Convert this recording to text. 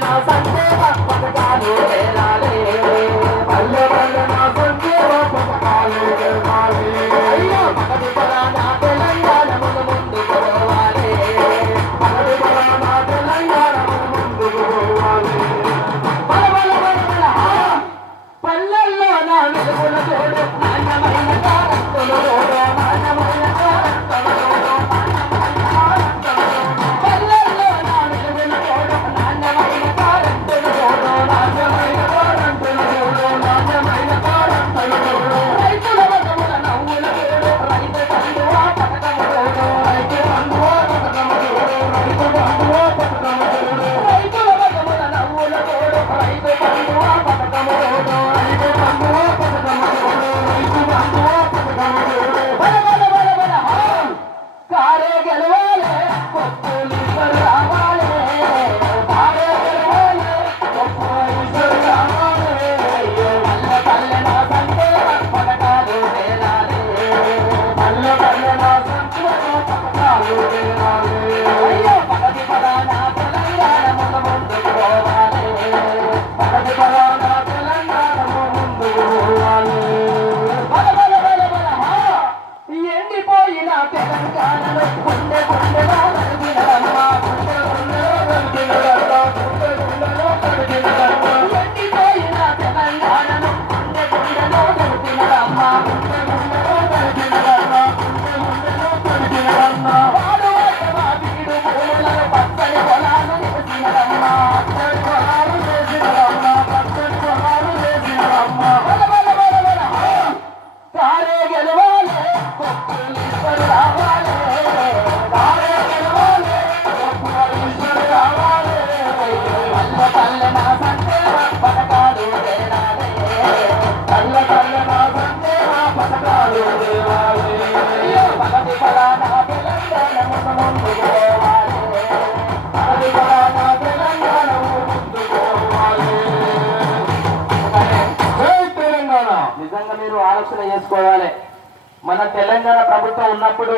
然后，三天。Thank you. ఇలా తెలంగాణ గుండె గుండెగా కలిగిన గుండె గుండెగా కలిగిన నిజంగా మీరు ఆలోచన చేసుకోవాలి. మన తెలంగాణ ప్రభుత్వం ఉన్నప్పుడు